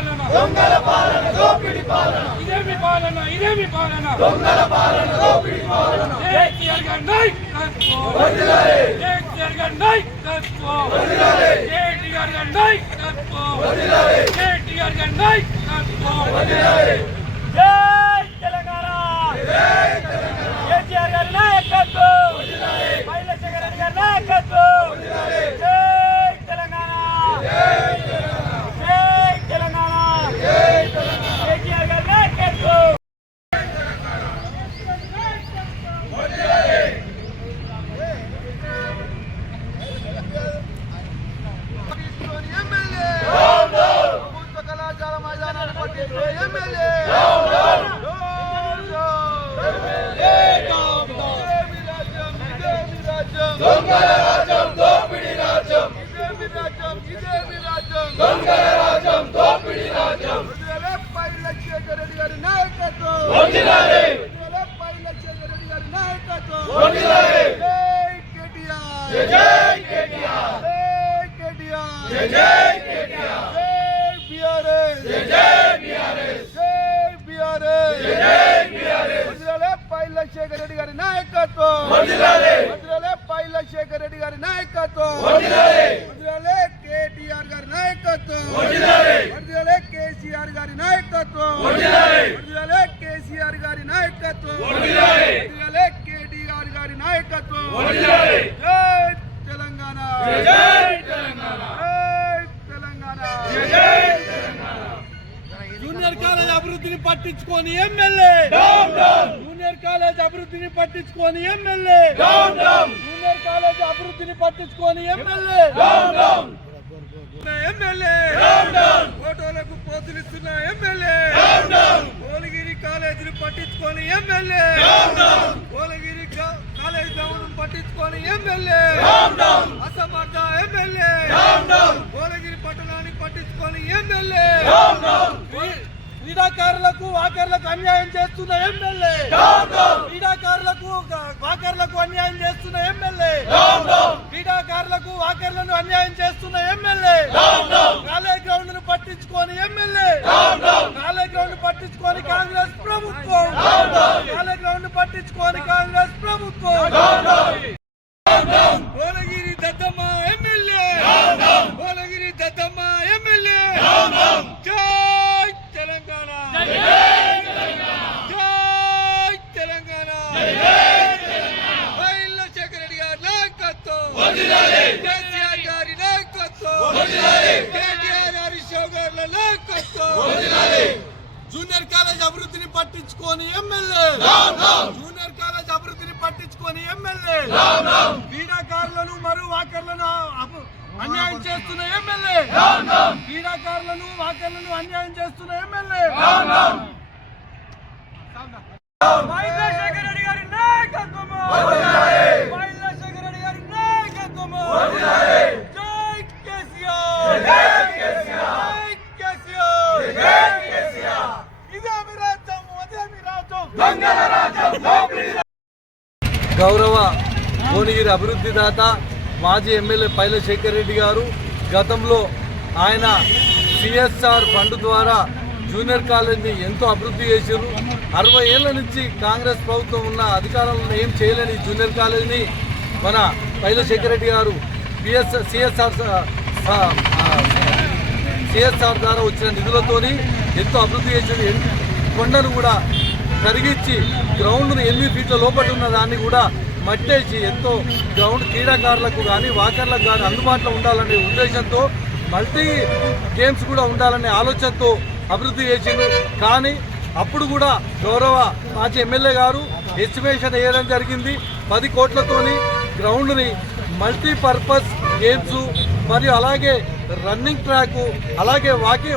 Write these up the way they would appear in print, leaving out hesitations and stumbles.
పాలన దొంగల పాలన దోపిడి పాలన ఇదేమి పాలన దొంగల పాలన దోపిడి పాలన కేటీఆర్ గారి నాయకత్వం వదిలాలి కేటీఆర్ గారి నాయకత్వం వదిలాలి కేటీఆర్ గారి నాయకత్వం వదిలాలి కేటీఆర్ గారి నాయకత్వం వదిలాలి జై తెలంగాణ కేటీఆర్ గారి నాయకత్వం వదిలాలి మైలశేఖర్ రెడ్డి గారి నాయకత్వం వదిలాలి జై తెలంగాణ కేటీఆర్ గారి నాయకత్వం శేఖర్ రెడ్డి గారి నాయకత్వం వదిలాలి శేఖర్ రెడ్డి గారి నాయకత్వం వదిలాలి కేటీఆర్ గారి నాయకత్వం వదిలాలి కేసీఆర్ గారి నాయకత్వం వదిలాలి కేసీఆర్ గారి నాయకత్వం వదిలాలి కేటీఆర్ గారి నాయకత్వం వదిలాలి జై తెలంగాణ జై తెలంగాణ జై తెలంగాణ జూనియర్ కాలేజ్ అభివృద్ధిని పట్టించుకొని ఎమ్మెల్యే జూనియర్ కాలేజ్ అభివృద్ధిని పట్టించుకొని ఎమ్మెల్యే జూనియర్ కాలేజ్ అభివృద్ధిని పట్టించుకొని ఎమ్మెల్యే ఫోటోలకు పోతులిస్తున్న ఎమ్మెల్యే ఓలగిరి కాలేజీని పట్టించుకొని ఎమ్మెల్యే ఓలగిరి కాలేజ్ గ్రౌండ్ పట్టించుకొని ఎమ్మెల్యే అసమర్థ ఎమ్మెల్యే ఓలగిరి పట్టణాన్ని పట్టించుకొని ఎమ్మెల్యే క్రీడాకారులకు వాకర్లకు అన్యాయం చేస్తున్న ఎమ్మెల్యే క్రీడాకారులకు వాకర్లకు అన్యాయం చేస్తున్న ఎమ్మెల్యే క్రీడాకారులకు వాకర్లను అన్యాయం చేస్తున్న ఎమ్మెల్యే కాలేజ్ గ్రౌండ్ ను పట్టించుకొని ఎమ్మెల్యే కాలేజ్ గ్రౌండ్ పట్టించుకొని కాంగ్రెస్ ప్రభుత్వం కాలేజ్ గ్రౌండ్ పట్టించుకొని కాంగ్రెస్ ప్రభుత్వం భువనగిరి దద్దమ్మ ఎమ్మెల్యే భువనగిరి దద్దమ్మ ఎమ్మెల్యే జై తెలంగాణ జై తెలంగాణ మైలశేఖర్ రెడ్డి గారి నాయకత్వం కేసీఆర్ గారి నాయకత్వం కేటీఆర్ హరీష్ రావు గారి నాయకత్వం జూనియర్ కాలేజ్ అభివృద్ధిని పట్టించుకొని ఎమ్మెల్యే జూనియర్ కాలేజ్ అభివృద్ధిని పట్టించుకొని ఎమ్మెల్యే క్రీడాకారులను మరియు వాకర్లను అన్యాయం చేస్తున్న ఎమ్మెల్యే క్రీడాకారులను వాకర్లను అన్యాయం చేస్తున్న ఎమ్మెల్యే మైలశేఖర్ రెడ్డి గారి నాయకత్వం మైలశేఖర్ రెడ్డి గారి నాయకత్వం జై కేసీఆర్ జై కేసీఆర్ ఇదేమి రాజ్యం అదేమి రాజ్యం గౌరవ భువనగిరి అభివృద్ధి దాత మాజీ ఎమ్మెల్యే మైలశేఖర్ రెడ్డి గారు గతంలో ఆయన సిఎస్ఆర్ ఫండ్ ద్వారా జూనియర్ కాలేజీని ఎంతో అభివృద్ధి చేశారు. 60 ఏళ్ల నుంచి కాంగ్రెస్ ప్రభుత్వం ఉన్న అధికారంలో ఏం చేయలేని జూనియర్ కాలేజీని మన మైలశేఖర్ రెడ్డి గారు సిఎస్ఆర్ ద్వారా వచ్చిన నిధులతోని ఎంతో అభివృద్ధి చేశారు. కొండను కూడా కరిగించి గ్రౌండ్ను 8 ఫీట్ల లోపల ఉన్న దాన్ని కూడా మట్టేసి ఎంతో గ్రౌండ్ క్రీడాకారులకు కానీ వాకర్లకు కానీ అందుబాటులో ఉండాలనే ఉద్దేశంతో మల్టీ గేమ్స్ కూడా ఉండాలనే ఆలోచనతో అభివృద్ధి చేసింది. కానీ అప్పుడు కూడా గౌరవ మాజీ ఎమ్మెల్యే గారు ఎస్టిమేషన్ వేయడం జరిగింది. 10 కోట్లతోని గ్రౌండ్ని మల్టీపర్పస్ గేమ్స్ మరియు అలాగే రన్నింగ్ ట్రాక్ అలాగే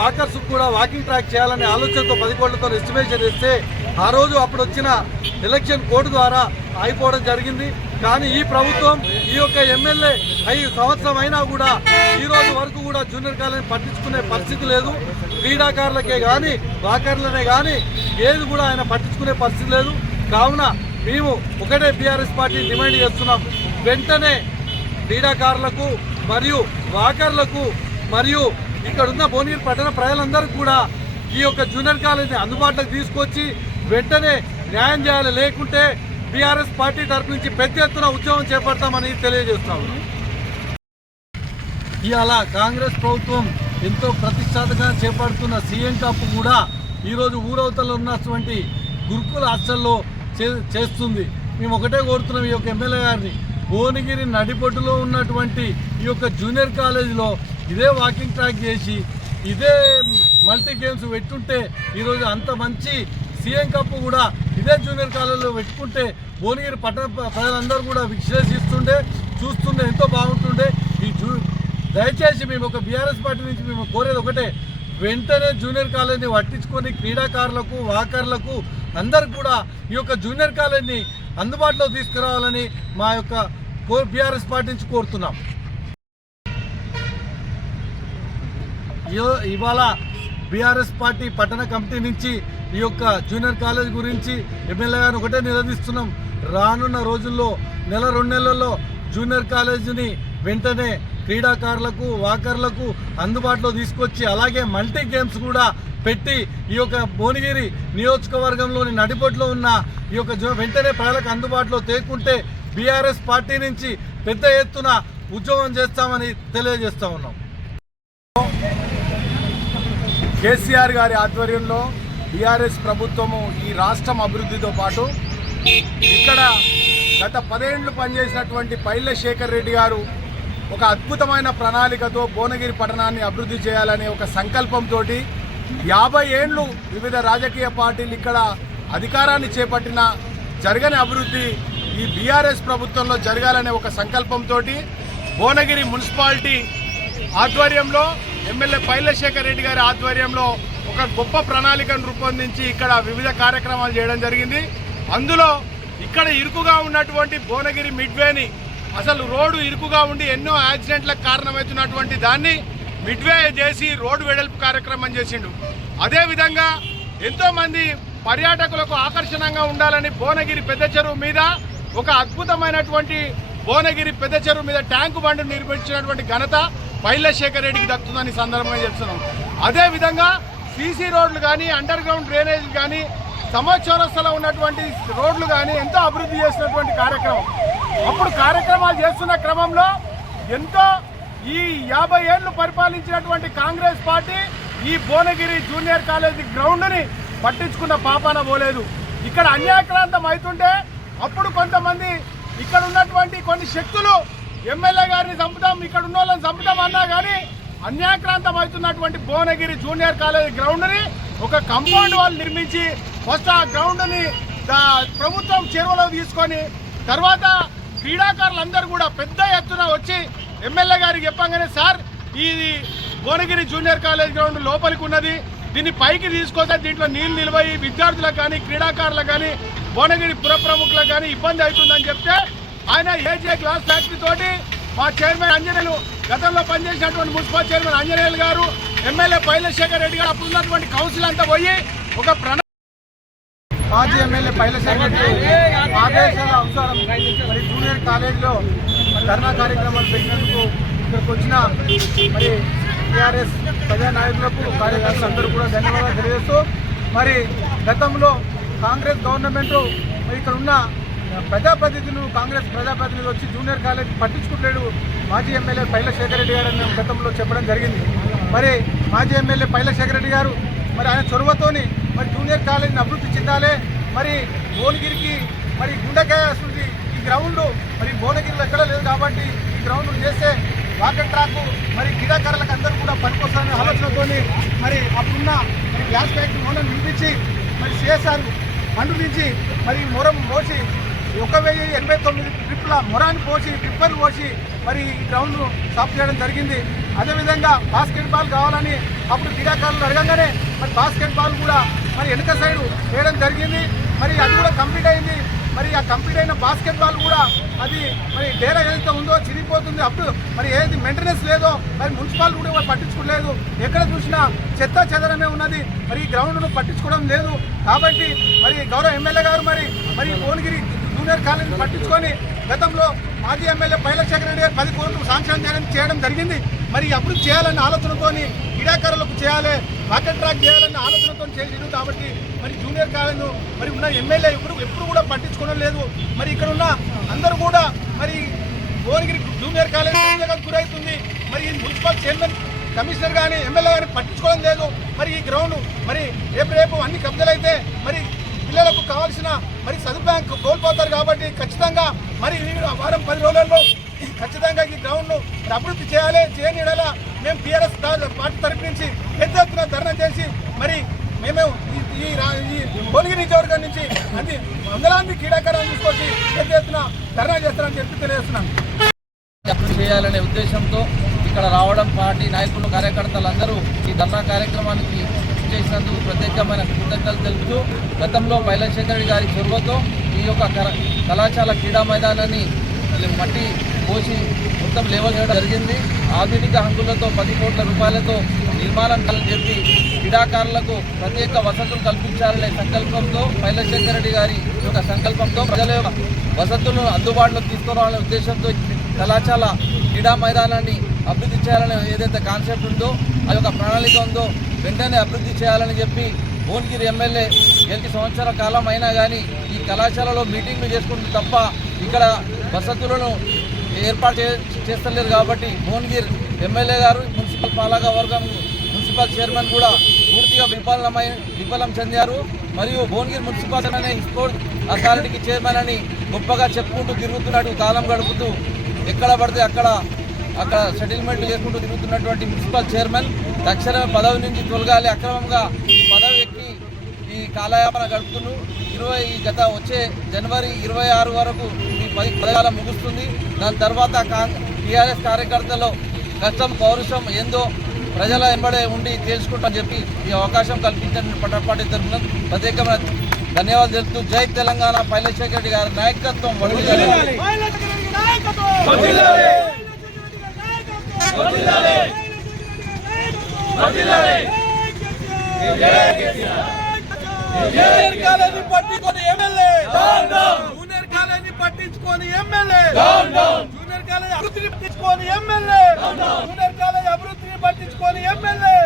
వాకర్స్ కూడా వాకింగ్ ట్రాక్ చేయాలనే ఆలోచనతో 10 కోట్లతో ఎస్టిమేషన్ వేస్తే ఆ రోజు అప్పుడు వచ్చిన ఎలక్షన్ కోడ్ ద్వారా అయిపోవడం జరిగింది. కానీ ఈ ప్రభుత్వం ఈ యొక్క ఎమ్మెల్యే 5 సంవత్సరం అయినా కూడా ఈ రోజు వరకు కూడా జూనియర్ కాలేజీని పట్టించుకునే పరిస్థితి లేదు. క్రీడాకారులకే కానీ వాకర్లనే కానీ ఏది కూడా ఆయన పట్టించుకునే పరిస్థితి లేదు. కావున మేము ఒకటే బీఆర్ఎస్ పార్టీ డిమాండ్ చేస్తున్నాం, వెంటనే క్రీడాకారులకు మరియు వాకర్లకు మరియు ఇక్కడ ఉన్న భువనగిరి పట్టణ ప్రజలందరికీ కూడా ఈ యొక్క జూనియర్ కాలేజీని అందుబాటులోకి తీసుకొచ్చి వెంటనే న్యాయం చేయాలి, లేకుంటే బీఆర్ఎస్ పార్టీ తరఫు నుంచి పెద్ద ఎత్తున ఉద్యమం చేపడతామని తెలియజేస్తాము. ఇవాళ కాంగ్రెస్ ప్రభుత్వం ఎంతో ప్రతిష్టాత్మకంగా చేపడుతున్న సీఎం కప్ కూడా ఈరోజు ఊరవతలో ఉన్నటువంటి గురుకుల హాస్టల్లో చేస్తుంది. మేము ఒకటే కోరుతున్నాం ఈ యొక్క ఎమ్మెల్యే గారిని, భువనగిరి నడిబొడ్డులో ఉన్నటువంటి ఈ యొక్క జూనియర్ కాలేజీలో ఇదే వాకింగ్ ట్రాక్ చేసి ఇదే మల్టీ గేమ్స్ పెట్టుంటే ఈరోజు అంత మంచి సీఎం కప్ కూడా ఇదే జూనియర్ కాలేజీలో పెట్టుకుంటే భువనగిరి పట్టణ ప్రజలందరూ కూడా విశ్లేషిస్తుండే చూస్తుండే ఎంతో బాగుంటుండే. దయచేసి మేము ఒక బీఆర్ఎస్ పార్టీ నుంచి మేము కోరేది ఒకటే, వెంటనే జూనియర్ కాలేజీని పట్టించుకొని క్రీడాకారులకు వాకర్లకు అందరికి కూడా ఈ యొక్క జూనియర్ కాలేజీని అందుబాటులో తీసుకురావాలని మా యొక్క బీఆర్ఎస్ పార్టీ నుంచి కోరుతున్నాం. ఇవాళ బీఆర్ఎస్ పార్టీ పట్టణ కమిటీ నుంచి ఈ యొక్క జూనియర్ కాలేజ్ గురించి ఎమ్మెల్యే గారిని ఒకటే నిలదీస్తున్నాం. రానున్న రోజుల్లో నెల 2 నెలల్లో జూనియర్ కాలేజీని వెంటనే క్రీడాకారులకు వాకర్లకు అందుబాటులో తీసుకొచ్చి అలాగే మల్టీ గేమ్స్ కూడా పెట్టి ఈ యొక్క భువనగిరి నియోజకవర్గంలోని నడిబొడ్లో ఉన్న ఈ యొక్క వెంటనే ప్రజలకు అందుబాటులో తేకుంటే బీఆర్ఎస్ పార్టీ నుంచి పెద్ద ఎత్తున ఉద్యమం చేస్తామని తెలియజేస్తా ఉన్నాం. కేసీఆర్ గారి ఆధ్వర్యంలో బీఆర్ఎస్ ప్రభుత్వము ఈ రాష్ట్రం అభివృద్ధితో పాటు ఇక్కడ గత 10 ఏళ్లు పనిచేసినటువంటి పైల శేఖర్ రెడ్డి గారు ఒక అద్భుతమైన ప్రణాళికతో భువనగిరి పట్టణాన్ని అభివృద్ధి చేయాలనే ఒక సంకల్పంతో 50 ఏళ్లు వివిధ రాజకీయ పార్టీలు ఇక్కడ అధికారాన్ని చేపట్టిన జరగని అభివృద్ధి ఈ బీఆర్ఎస్ ప్రభుత్వంలో జరగాలనే ఒక సంకల్పంతో భువనగిరి మున్సిపాలిటీ ఆధ్వర్యంలో ఎమ్మెల్యే పైల శేఖర్ రెడ్డి గారి ఆధ్వర్యంలో ఒక గొప్ప ప్రణాళికను రూపొందించి ఇక్కడ వివిధ కార్యక్రమాలు చేయడం జరిగింది. అందులో ఇక్కడ ఇరుకుగా ఉన్నటువంటి భువనగిరి మిడ్వేని, అసలు రోడ్డు ఇరుకుగా ఉండి ఎన్నో యాక్సిడెంట్లకు కారణమవుతున్నటువంటి దాన్ని మిడ్వే చేసి రోడ్డు వెడల్పు కార్యక్రమం చేసిండు. అదేవిధంగా ఎంతోమంది పర్యాటకులకు ఆకర్షణంగా ఉండాలని భువనగిరి పెద్ద చెరువు మీద ఒక అద్భుతమైనటువంటి భువనగిరి పెద్ద చెరువు మీద ట్యాంకు బండ్ నిర్మించినటువంటి ఘనత పైల శేఖర్ రెడ్డికి దక్కుతుందని సందర్భంగా చెప్తున్నాం. అదేవిధంగా సీసీ రోడ్లు కానీ అండర్ గ్రౌండ్ డ్రైనేజ్ కానీ సమాచారస్థలో ఉన్నటువంటి రోడ్లు కానీ ఎంతో అభివృద్ధి చేసినటువంటి కార్యక్రమం. అప్పుడు కార్యక్రమాలు చేస్తున్న క్రమంలో ఎంతో ఈ 50 ఏళ్లు పరిపాలించినటువంటి కాంగ్రెస్ పార్టీ ఈ భువనగిరి జూనియర్ కాలేజీ గ్రౌండ్ని పట్టించుకున్న పాపాన పోలేదు. ఇక్కడ అన్యాక్రాంతం అవుతుంటే అప్పుడు కొంతమంది ఇక్కడ ఉన్నటువంటి కొన్ని శక్తులు ఎమ్మెల్యే గారిని చంపుతాం, ఇక్కడ ఉన్న వాళ్ళని చంపుతాం అన్నా కానీ అన్యాక్రాంతం అవుతున్నటువంటి భువనగిరి జూనియర్ కాలేజీ గ్రౌండ్ని ఒక కంపౌండ్ వాళ్ళు నిర్మించి ఫస్ట్ ఆ గ్రౌండ్ని ప్రభుత్వం చెరువులో తీసుకొని తర్వాత క్రీడాకారులందరూ కూడా పెద్ద ఎత్తున వచ్చి ఎమ్మెల్యే గారికి చెప్పంగానే సార్ ఈ భువనగిరి జూనియర్ కాలేజ్ గ్రౌండ్ లోపలికి ఉన్నది, దీన్ని పైకి తీసుకొస్తే దీంట్లో నీళ్ళు నిల్వయి విద్యార్థులకు కానీ క్రీడాకారులకు కానీ భువనగిరి పుర ప్రముఖులకు కానీ ఇబ్బంది అవుతుందని చెప్తే ఆయన ఏజే గ్లాస్ ఫ్యాక్టరీ తోటి మా చైర్మన్ ఆంజనేయులు గతంలో పనిచేసినటువంటి మున్సిపల్ చైర్మన్ ఆంజనేయులు గారు ఎమ్మెల్యే పైల శేఖర్ రెడ్డి గారు అప్పుడు ఉన్నటువంటి కౌన్సిల్ అంతా పోయి ఒక మాజీ ఎమ్మెల్యే పైల శేఖర్ రెడ్డి ఆదేశాల అవసరం మరి జూనియర్ కాలేజీలో ధర్నా కార్యక్రమాలు పెట్టినందుకు ఇక్కడికి వచ్చిన మరి టీఆర్ఎస్ ప్రజానాయకులకు కార్యకర్తలందరూ కూడా ధన్యవాదాలు తెలియజేస్తూ మరి గతంలో కాంగ్రెస్ గవర్నమెంట్ ఇక్కడ ఉన్న ప్రజాప్రతినిధులు కాంగ్రెస్ ప్రజాప్రతినిధులు వచ్చి జూనియర్ కాలేజీ పట్టించుకుంటాడు మాజీ ఎమ్మెల్యే పైల శేఖర్ రెడ్డి గారు మేము గతంలో చెప్పడం జరిగింది. మరి మాజీ ఎమ్మెల్యే పైల శేఖర్ రెడ్డి గారు మరి ఆయన చొరవతోని మరి జూనియర్ కాలేజీని అభివృద్ధి చెందాలి, మరి భువనగిరికి మరి గుండెకాయ వస్తుంది ఈ గ్రౌండ్ మరి భువనగిరిలో ఎక్కడ లేదు కాబట్టి ఈ గ్రౌండ్ చేస్తే వాటర్ ట్రాక్ మరి క్రీడాకారులకు అందరూ కూడా పనికొస్తారనే ఆలోచనతోని మరి అప్పుడున్న మరి గ్యాస్ ఫ్యాక్టరీ ఓనర్ నిలిపించి మరి సిఎస్ఆర్ ఫండ్ నుంచి మరి మొరం పోసి 1089 ట్రిప్ల మొరాన్ని పోసి ట్రిప్పర్లు పోసి మరి ఈ గ్రౌండ్ సాఫ్ చేయడం జరిగింది. అదేవిధంగా బాస్కెట్ బాల్ కావాలని అప్పుడు క్రీడాకారులు అడగంగానే మరి బాస్కెట్ బాల్ కూడా మరి వెనుక సైడ్ వేయడం జరిగింది. మరి అది కూడా కంప్లీట్ అయింది. మరి ఆ కంప్లీట్ అయిన బాస్కెట్ బాల్ కూడా అది మరి డేరా ఏదైతే ఉందో చిరిగిపోతుంది. అప్పుడు మరి ఏది మెయింటెనెన్స్ లేదో మరి మున్సిపాలిటీ కూడా పట్టించుకోలేదు. ఎక్కడ చూసినా చెత్త చెదరమే ఉన్నది. మరి ఈ గ్రౌండ్ను పట్టించుకోవడం లేదు. కాబట్టి మరి గౌరవ ఎమ్మెల్యే గారు మరి భువనగిరి జూనియర్ కాలేజీని పట్టించుకొని గతంలో మాజీ ఎమ్మెల్యే పైల శేఖర్ రెడ్డి గారు 10 కోట్లు శాంక్షన్ చేయడం జరిగింది. మరి అభివృద్ధి చేయాలనే ఆలోచనతోని క్రీడాకారులకు చేయాలి, వాటర్ ట్రాక్ చేయాలన్న ఆలోచనతో చేసిండు. కాబట్టి మరి జూనియర్ కాలేజ్ మరి ఉన్న ఎమ్మెల్యే ఎప్పుడు కూడా పట్టించుకోవడం లేదు. మరి ఇక్కడ ఉన్న అందరూ కూడా మరి భువనగిరి జూనియర్ కాలేజ్ గురవుతుంది. మరి మున్సిపల్ చైర్మన్, కమిషనర్ కానీ ఎమ్మెల్యే కానీ పట్టించుకోవడం లేదు. మరి ఈ గ్రౌండ్ మరి రేపు అన్ని కబ్జాలు అయితే మరి పిల్లలకు కావాల్సిన మరి సదుపాయం కోల్పోతారు. కాబట్టి ఖచ్చితంగా మరి వారం 10 రోజులలో ఖచ్చితంగా ఈ గ్రౌండ్ను అభివృద్ధి చేయాలి. చేయనీడలా మేము టీఆర్ఎస్ పార్టీ తరఫు నుంచి పెద్ద ఎత్తున ధర్నా చేసి మరి మేము ఈ భువనగిరి నియోజకవర్గం నుంచి అన్ని వందలాది క్రీడాకారులను తీసుకొచ్చి పెద్ద ఎత్తున ధర్నా చేస్తారని చెప్పి తెలియజేస్తున్నాను. చేయాలనే ఉద్దేశంతో ఇక్కడ రావడం పార్టీ నాయకులు, కార్యకర్తలు అందరూ ఈ ధర్నా కార్యక్రమానికి చేసినందుకు ప్రత్యేకమైన కృతజ్ఞతలు తెలుపుతూ, గతంలో పైలశేఖర్ గారి చొరవతో ఈ యొక్క కళాశాల క్రీడా మైదానాన్ని మట్టి పోసి మొత్తం లేవల్ చేయడం జరిగింది. ఆధునిక హంగులతో 10 కోట్ల రూపాయలతో నిర్మాణం చెప్పి క్రీడాకారులకు ప్రత్యేక వసతులు కల్పించాలనే సంకల్పంతో, పైలశేఖర్ రెడ్డి గారి యొక్క సంకల్పంతో ప్రజల యొక్క వసతులను అందుబాటులోకి తీసుకురావాలనే ఉద్దేశంతో కళాశాల క్రీడా మైదానాన్ని అభివృద్ధి చేయాలనే ఏదైతే కాన్సెప్ట్ ఉందో, ఆ యొక్క ప్రణాళిక ఉందో వెంటనే అభివృద్ధి చేయాలని చెప్పి భువనగిరి ఎమ్మెల్యే గెలిచి సంవత్సర కాలం అయినా కానీ ఈ కళాశాలలో మీటింగ్లు చేసుకుంటూ తప్ప ఇక్కడ వసతులను ఏర్పాటు చేస్తలేరు. కాబట్టి భువనగిరి ఎమ్మెల్యే గారు, మున్సిపల్ పాలక వర్గం, మున్సిపల్ చైర్మన్ కూడా పూర్తిగా విఫలం చెందారు. మరియు భువనగిరి మున్సిపల్ అనే స్పోర్ట్స్ అథారిటీకి చైర్మన్ అని గొప్పగా చెప్పుకుంటూ తిరుగుతున్నట్టు కాలం గడుపుతూ ఎక్కడ పడితే అక్కడ సెటిల్మెంట్ చేసుకుంటూ తిరుగుతున్నటువంటి మున్సిపల్ చైర్మన్ తక్షణమే పదవి నుంచి తొలగాలి. అక్రమంగా ఈ పదవి ఎక్కి ఈ కాలయాపన గడుపుతూ గత వచ్చే జనవరి 26 వరకు ఈ పదకాలం ముగుస్తుంది. దాని తర్వాత టీఆర్ఎస్ కార్యకర్తలు కష్టం, పౌరుషం ఏందో ప్రజల వెంబడే ఉండి తెలుసుకుంటామని చెప్పి ఈ అవకాశం కల్పించిన పట్టపాటి తరఫున ప్రత్యేకమైన ధన్యవాదాలు తెలుపుతూ, జై తెలంగాణ, పైలశేఖర్ రెడ్డి గారి నాయకత్వం జూనియర్ కాలేజీ పట్టించుకొని ఎమ్మెల్యే, జూనియర్ కాలేజీ పట్టించుకొని ఎమ్మెల్యే, జూనియర్ కాలేజీ అభివృద్ధిని పట్టించుకొని ఎమ్మెల్యే, జూనియర్ కాలేజీ అభివృద్ధిని పట్టించుకొని ఎమ్మెల్యే,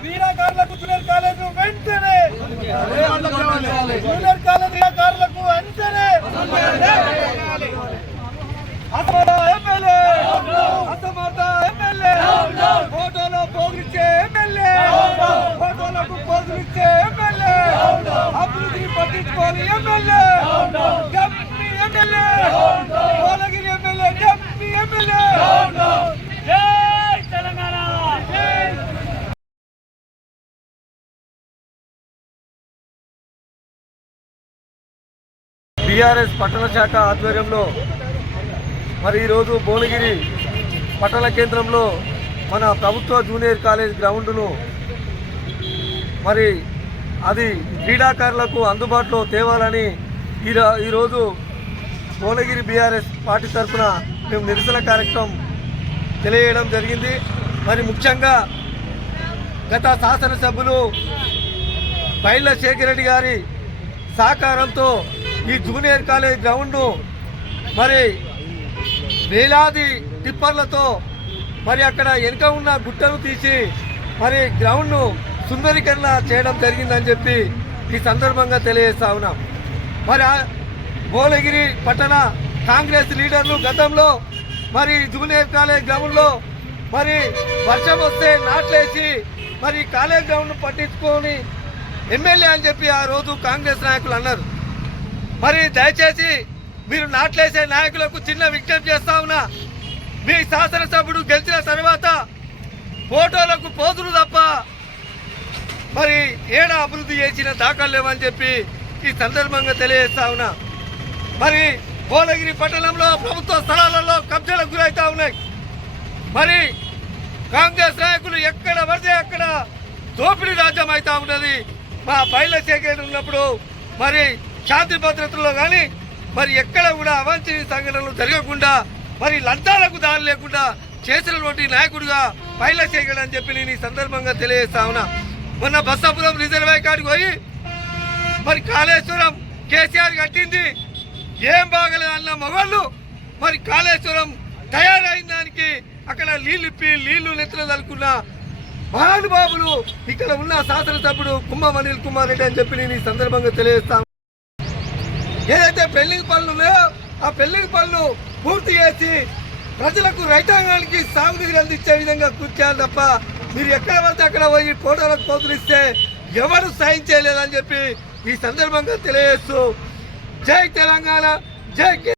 క్రీడాకారులకు జూనియర్ కాలేజీ వెంటనే, జూనియర్ కాలేజీ క్రీడాకారులకు వెంటనే అసమర్థ ఎమ్మెల్యే, అసమర్థ ఎమ్మెల్యే, ఫోటోలో పోగులిచ్చే ఎమ్మెల్యే, ఫోటోలకు పోగులిచ్చే ఎమ్మెల్యే, అభివృద్ధిని పట్టించుకోని MLA, గమ్మి MLA, Bhuvanagiri MLA, గమ్మి MLA. జై తెలంగాణ. టీఆర్ఎస్ పట్టణ శాఖ ఆధ్వర్యంలో మరి ఈరోజు భువనగిరి పట్టణ కేంద్రంలో మన ప్రభుత్వ జూనియర్ కాలేజ్ గ్రౌండ్ను మరి అది క్రీడాకారులకు అందుబాటులో తేవాలని ఈరోజు భువనగిరి బీఆర్ఎస్ పార్టీ తరఫున మేము నిరసన కార్యక్రమం తెలియజేయడం జరిగింది. మరి ముఖ్యంగా గత శాసనసభ్యులు పైలశేఖర్ రెడ్డి గారి సహకారంతో ఈ జూనియర్ కాలేజ్ గ్రౌండ్ను మరి వేలాది టిప్పర్లతో మరి అక్కడ వెనుక ఉన్న గుట్టను తీసి మరి గ్రౌండ్ను సుందరీకరణ చేయడం జరిగిందని చెప్పి ఈ సందర్భంగా తెలియజేస్తా ఉన్నాం. మరి భువనగిరి పట్టణ కాంగ్రెస్ లీడర్లు గతంలో మరి జూనియర్ కాలేజ్ గ్రౌండ్లో మరి వర్షం వస్తే నాట్లేసి మరి కాలేజ్ గ్రౌండ్ను పట్టించుకొని ఎమ్మెల్యే అని చెప్పి ఆ రోజు కాంగ్రెస్ నాయకులు అన్నారు. మరి దయచేసి మీరు నాట్లేసే నాయకులకు చిన్న విజ్ఞప్తి చేస్తా ఉన్నా, మీ శాసనసభ్యుడు గెలిచిన తర్వాత ఫోటోలకు పోదులు తప్ప మరి ఏడా అభివృద్ధి చేసిన దాఖలు లేవని చెప్పి ఈ సందర్భంగా తెలియజేస్తా ఉన్నా. మరి భువనగిరి పట్టణంలో ప్రభుత్వ స్థలాలలో కబ్జాలకు గురవుతా ఉన్నాయి. మరి కాంగ్రెస్ నాయకులు ఎక్కడ పడితే అక్కడ దోపిడీ రాజ్యం అవుతా ఉన్నది. మా పైలశేఖర్ ఉన్నప్పుడు మరి శాంతి భద్రతలో కానీ మరి ఎక్కడ కూడా అవాంఛనీయ సంఘటనలు జరగకుండా మరి లంచాలకు దారి లేకుండా చేసినటువంటి నాయకుడిగా పైలశేఖర్ అని చెప్పి నేను ఈ సందర్భంగా తెలియజేస్తా ఉన్నా. మొన్న బస్సాపురం రిజర్వాయర్ కాడికి పోయి మరి కాళేశ్వరం కేసీఆర్ కట్టింది ఏం బాగలేదు అన్న మొగళ్ళు మరి కాళేశ్వరం తయారైన దానికి అక్కడ నీళ్ళు నెత్తిన తలుకున్న మహానుభావులు ఇక్కడ ఉన్న శాసనసభ్యుడు కుంభం అనిల్ కుమార్ రెడ్డి అని చెప్పి నేను ఈ సందర్భంగా తెలియజేస్తాను. ఏదైతే పెళ్లింగ్ పనులు ఉన్నాయో ఆ పెళ్లింగ్ పనులు పూర్తి చేసి ప్రజలకు రైతాంగానికి సాగునీరు అందించే విధంగా కృషి చేయాలి తప్ప మీరు ఎక్కడ పడితే అక్కడ పోయి ఫోటోలకు పోతులిస్తే ఎవరు సాయం చేయలేదని చెప్పి ఈ సందర్భంగా తెలియజేస్తూ జై తెలంగాణ, జై